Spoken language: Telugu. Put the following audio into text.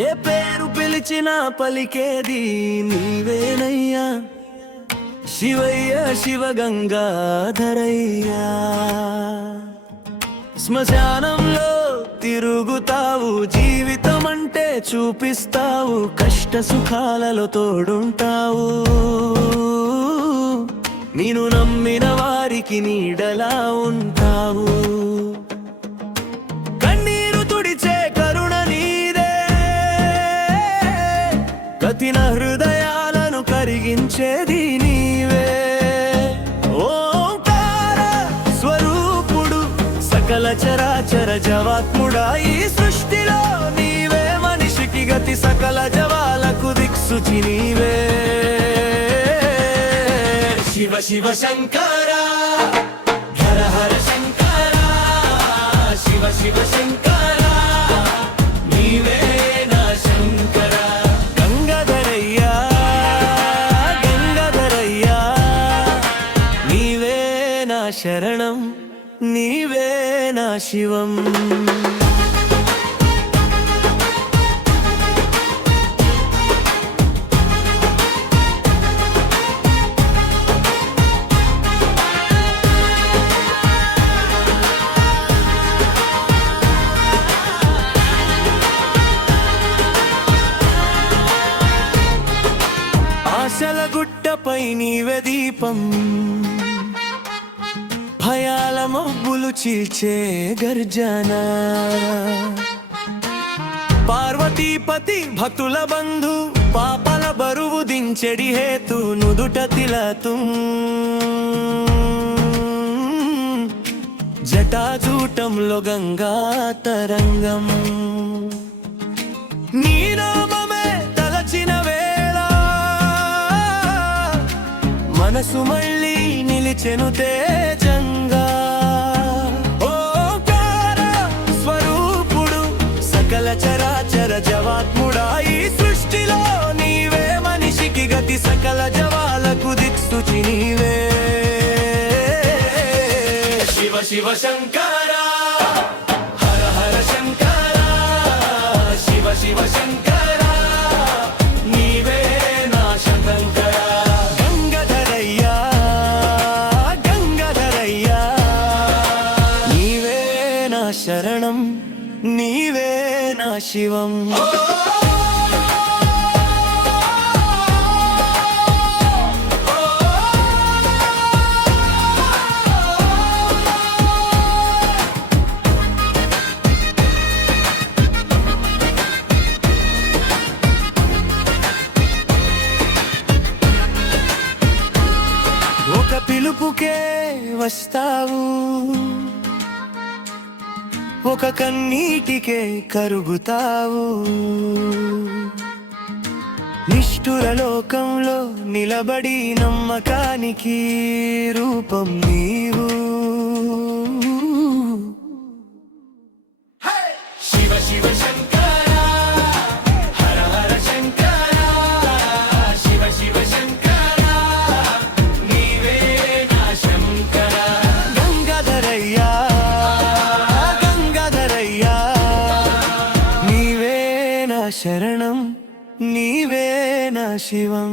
ఏ పేరు పిలిచినా పలికేది నీవేనయ్యా, శివయ్య శివగంగాధరయ్యా. శ్మశానంలో తిరుగుతావు, జీవితం అంటే చూపిస్తావు, కష్ట సుఖాలలో తోడుంటావు. నిన్ను నమ్మిన వారికి నీడలా ఉంటావు. కన్నీరు తుడిచే కరుణ నీదే, కఠిన హృదయాలను కరిగించేది నీవే. ఓంకార స్వరూపుడు, సకల చరాచర జవాత్ముడా, ఈ సృష్టిలో నీవే మనిషికి గతి, సకల జవాలకు దిక్సూచి నీవే. శివ శివ శంకర హర హర శంకర, శివ శివ శంకర నీవే నా శంకర. గంగాధరయ్యా గంగాధరయ్యా, నీవే నా శరణం, నీవే నా శివం. ఆశల గుట్టపై నీవే దీపం, భయాల మబ్బులు చీల్చే గర్జన. పార్వతీపతి భక్తుల బంధు, పాపల బరువు దించెడి హేతు, నుదుట తిలకం జటాజూటంలో గంగా తరంగం. నీ నామమే తలచిన వేళ మనసు మళ్ళీ నిలిచెను తేజంగా. ఓంకార స్వరూపుడు, సకల చరాచర జవాత్ముడా, ఈ సృష్టిలో నీవే మనిషికి గతి, సకల జవాలకు దిక్సూచి నీవే. శివ శివ శంకర హర హర శంకర, శివ శివ శంకర నీవే నా శంకర. గంగాధరయ్యా గంగాధరయ్యా, నీవే నా శరణం, నీవే నా శివం. ఒక పిలుపుకే వస్తావు, ఒక కన్నీటికే కరుగుతావు. నిష్ఠుర లోకంలో నిలబడి నమ్మకానికి రూపం నీవు. శివ శివ శంకర హర హర శంకర, శివ శివ శంకర నీవే నా శంకర. గంగాధరయ్యా గంగాధరయ్యా, నీవే నా శరణం, నీవే నా శివం.